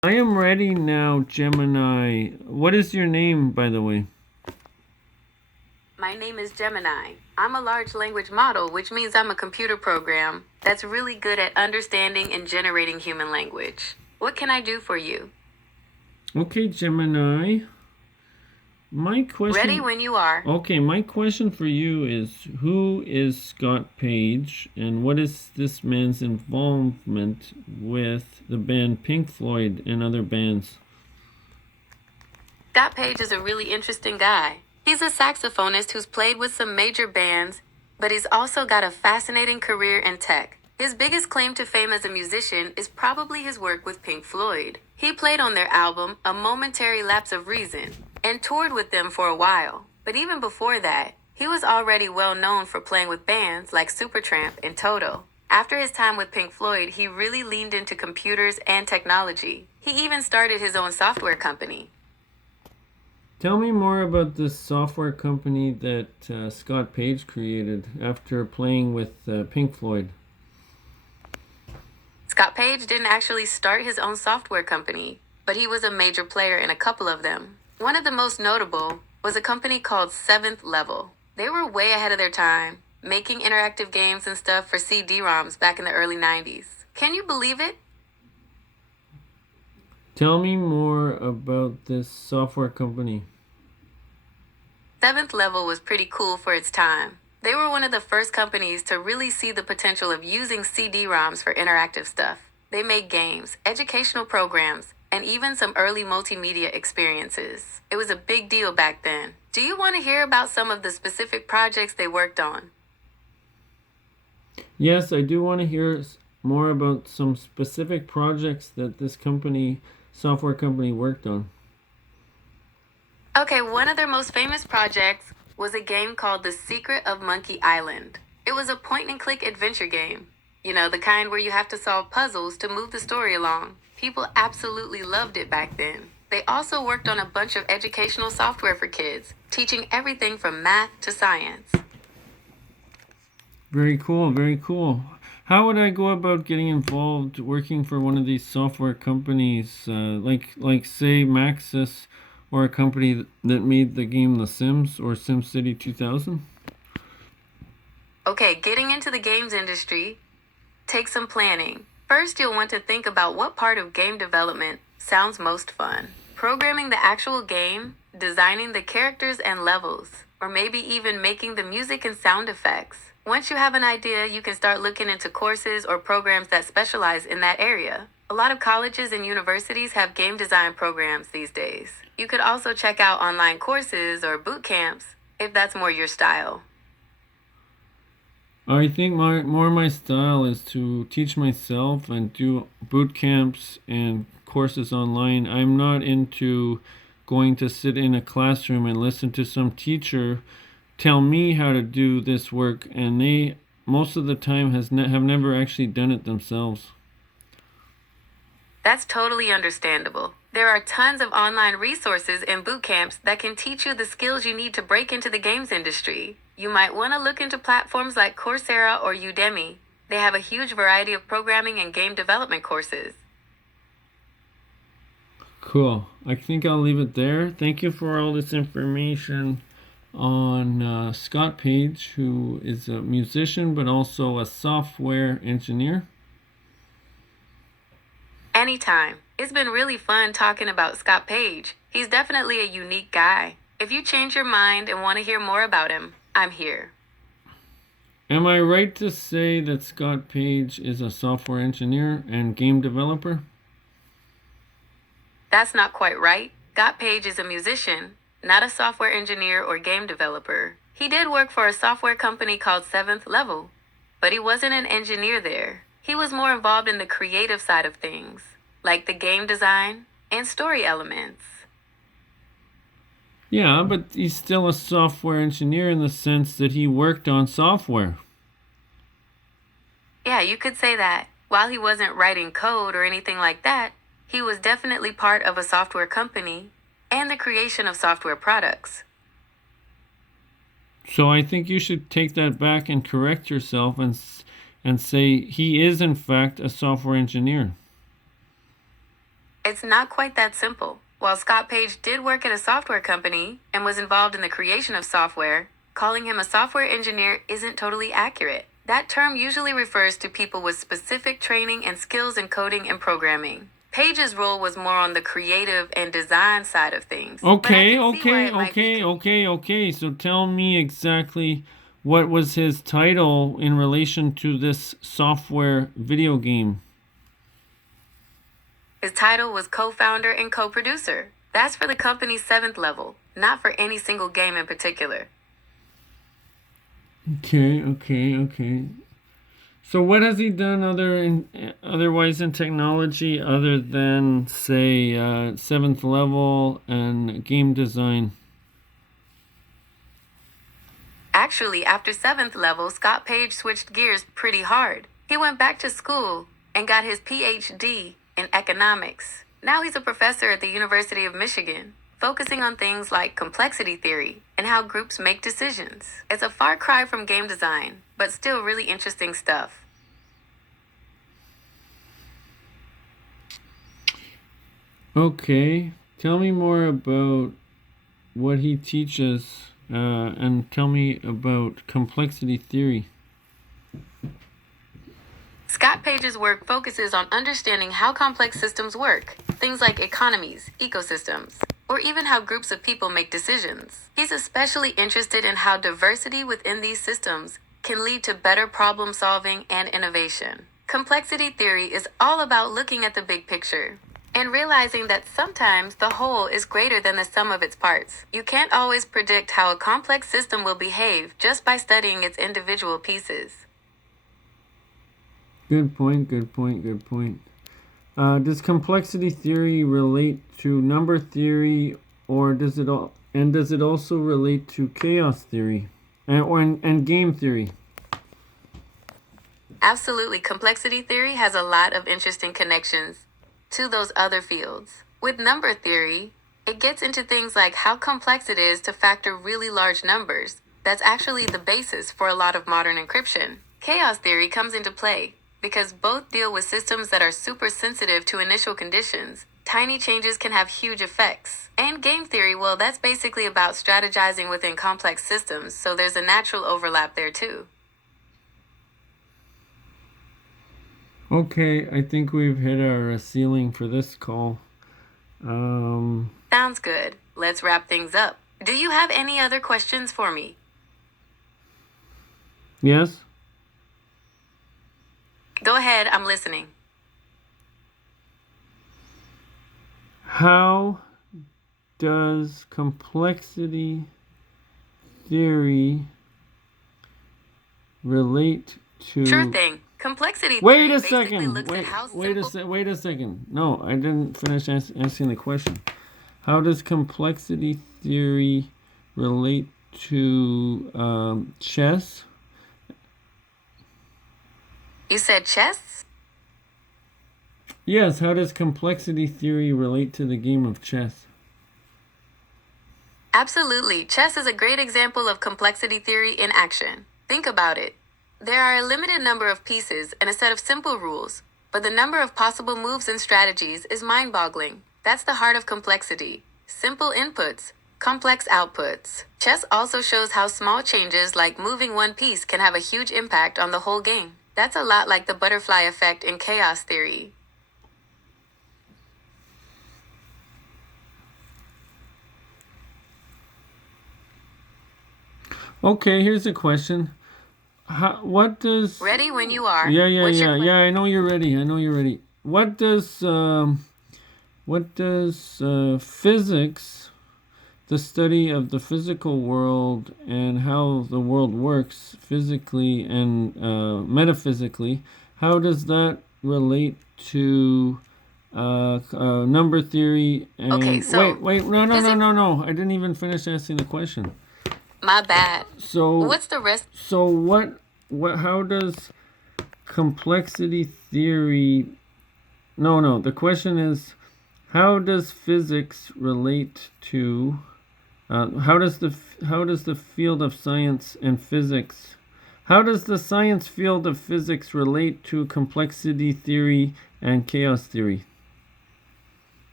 I am ready now, Gemini. What is your name, by the way? My name is Gemini. I'm a large language model, which means I'm a computer program that's really good at understanding and generating human language. What can I do for you? Okay, Gemini. My Ready question. when you are. Okay, my question for you is who is Scott Page and what is this man's involvement with the band Pink Floyd and other bands? Scott Page is a really interesting guy. He's a saxophonist who's played with some major bands, but he's also got a fascinating career in tech. His biggest claim to fame as a musician is probably his work with Pink Floyd. He played on their album, A Momentary Lapse of Reason, and toured with them for a while. But even before that, he was already well known for playing with bands like Supertramp and Toto. After his time with Pink Floyd, he really leaned into computers and technology. He even started his own software company. Tell me more about this software company that Scott Page created after playing with Pink Floyd. Scott Page didn't actually start his own software company, but he was a major player in a couple of them. One of the most notable was a company called Seventh Level. They were way ahead of their time, making interactive games and stuff for CD-ROMs back in the early 90s. Can you believe it? Tell me more about this software company. Seventh Level was pretty cool for its time. They were one of the first companies to really see the potential of using CD-ROMs for interactive stuff. They made games, educational programs, and even some early multimedia experiences. It was a big deal back then. Do you want to hear about some of the specific projects they worked on? Yes, I do want to hear more about some specific projects that this software company, worked on. Okay, one of their most famous projects was a game called The Secret of Monkey Island. It was a point-and-click adventure game. You know, the kind where you have to solve puzzles to move the story along. People absolutely loved it back then. They also worked on a bunch of educational software for kids, teaching everything from math to science. Very cool, very cool. How would I go about getting involved working for one of these software companies, like say Maxis, or a company that made the game The Sims or SimCity 2000? Okay, getting into the games industry takes some planning. First, you'll want to think about what part of game development sounds most fun. Programming the actual game, designing the characters and levels, or maybe even making the music and sound effects. Once you have an idea, you can start looking into courses or programs that specialize in that area. A lot of colleges and universities have game design programs these days. You could also check out online courses or boot camps if that's more your style. I think my style is to teach myself and do boot camps and courses online. I'm not into going to sit in a classroom and listen to some teacher tell me how to do this work, and they most of the time have never actually done it themselves. That's totally understandable. There are tons of online resources and boot camps that can teach you the skills you need to break into the games industry. You might want to look into platforms like Coursera or Udemy. They have a huge variety of programming and game development courses. Cool. I think I'll leave it there. Thank you for all this information on Scott Page, who is a musician but also a software engineer. Anytime. It's been really fun talking about Scott Page. He's definitely a unique guy. If you change your mind and want to hear more about him, I'm here. Am I right to say that Scott Page is a software engineer and game developer? That's not quite right. Scott Page is a musician, not a software engineer or game developer. He did work for a software company called Seventh Level, but he wasn't an engineer there. He was more involved in the creative side of things, like the game design and story elements. Yeah, but he's still a software engineer in the sense that he worked on software. Yeah, you could say that. While he wasn't writing code or anything like that, he was definitely part of a software company and the creation of software products. So I think you should take that back and correct yourself and say he is in fact a software engineer. It's not quite that simple. While Scott Page did work at a software company and was involved in the creation of software, calling him a software engineer isn't totally accurate. That term usually refers to people with specific training and skills in coding and programming. Page's role was more on the creative and design side of things. Okay. So tell me exactly what was his title in relation to this software video game. His title was co-founder and co-producer. That's for the company's 7th level, not for any single game in particular. Okay. So what has he done otherwise in technology other than, say, 7th level and game design? Actually, after 7th level, Scott Page switched gears pretty hard. He went back to school and got his PhD in economics. Now he's a professor at the University of Michigan, focusing on things like complexity theory and how groups make decisions. It's a far cry from game design, but still really interesting stuff. Okay, tell me more about what he teaches, and tell me about complexity theory. Scott Page's work focuses on understanding how complex systems work, things like economies, ecosystems, or even how groups of people make decisions. He's especially interested in how diversity within these systems can lead to better problem solving and innovation. Complexity theory is all about looking at the big picture and realizing that sometimes the whole is greater than the sum of its parts. You can't always predict how a complex system will behave just by studying its individual pieces. Good point. Does complexity theory relate to number theory, or does it also relate to chaos theory and game theory? Absolutely, complexity theory has a lot of interesting connections to those other fields. With number theory, it gets into things like how complex it is to factor really large numbers. That's actually the basis for a lot of modern encryption. Chaos theory comes into play because both deal with systems that are super sensitive to initial conditions. Tiny changes can have huge effects. And game theory, well, that's basically about strategizing within complex systems, so there's a natural overlap there too. Okay, I think we've hit our ceiling for this call. Sounds good. Let's wrap things up. Do you have any other questions for me? Yes? Go ahead, I'm listening. How does complexity theory relate to... Sure thing. Complexity theory Wait a basically second. looks at how simple... Wait a second. No, I didn't finish asking the question. How does complexity theory relate to chess? You said chess? Yes, how does complexity theory relate to the game of chess? Absolutely. Chess is a great example of complexity theory in action. Think about it. There are a limited number of pieces and a set of simple rules, but the number of possible moves and strategies is mind-boggling. That's the heart of complexity. Simple inputs, complex outputs. Chess also shows how small changes like moving one piece can have a huge impact on the whole game. That's a lot like the butterfly effect in chaos theory. Okay, here's a question. What does... Ready when you are. Yeah. I know you're ready. What does physics, the study of the physical world and how the world works physically and metaphysically, how does that relate to number theory? And Okay, so... wait, no. I didn't even finish asking the question. My bad. So what's the rest? So what how does complexity theory... No, the question is, how does physics relate to how does the field of science and physics... How does the science field of physics relate to complexity theory and chaos theory?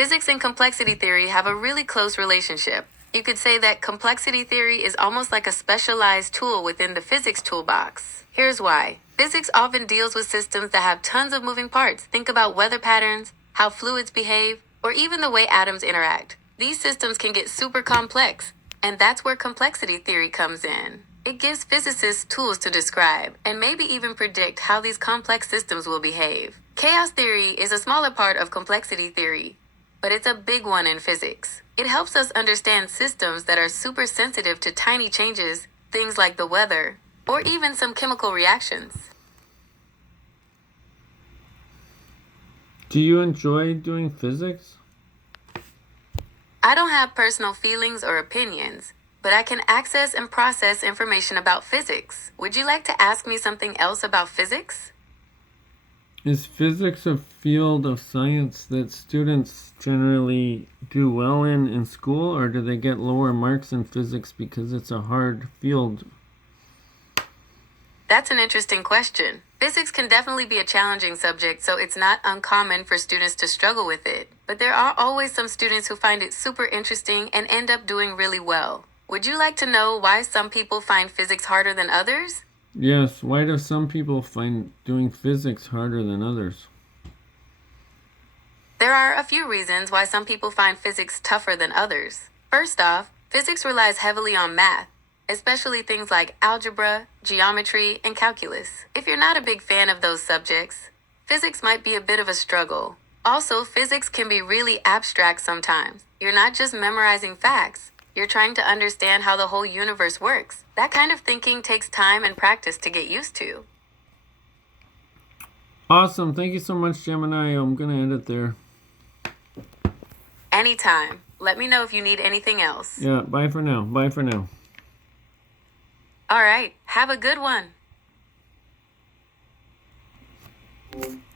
Physics and complexity theory have a really close relationship. You could say that complexity theory is almost like a specialized tool within the physics toolbox. Here's why. Physics often deals with systems that have tons of moving parts. Think about weather patterns, how fluids behave, or even the way atoms interact. These systems can get super complex, and that's where complexity theory comes in. It gives physicists tools to describe, and maybe even predict how these complex systems will behave. Chaos theory is a smaller part of complexity theory, but it's a big one in physics. It helps us understand systems that are super sensitive to tiny changes, things like the weather, or even some chemical reactions. Do you enjoy doing physics? I don't have personal feelings or opinions, but I can access and process information about physics. Would you like to ask me something else about physics? Is physics a field of science that students generally do well in school, or do they get lower marks in physics because it's a hard field? That's an interesting question. Physics can definitely be a challenging subject, so it's not uncommon for students to struggle with it. But there are always some students who find it super interesting and end up doing really well. Would you like to know why some people find physics harder than others? Yes, why do some people find doing physics harder than others? There are a few reasons why some people find physics tougher than others. First off, physics relies heavily on math, especially things like algebra, geometry, and calculus. If you're not a big fan of those subjects, physics might be a bit of a struggle. Also, physics can be really abstract sometimes. You're not just memorizing facts, you're trying to understand how the whole universe works. That kind of thinking takes time and practice to get used to. Awesome. Thank you so much, Gemini. I'm going to end it there. Anytime. Let me know if you need anything else. Yeah, bye for now. Bye for now. All right. Have a good one.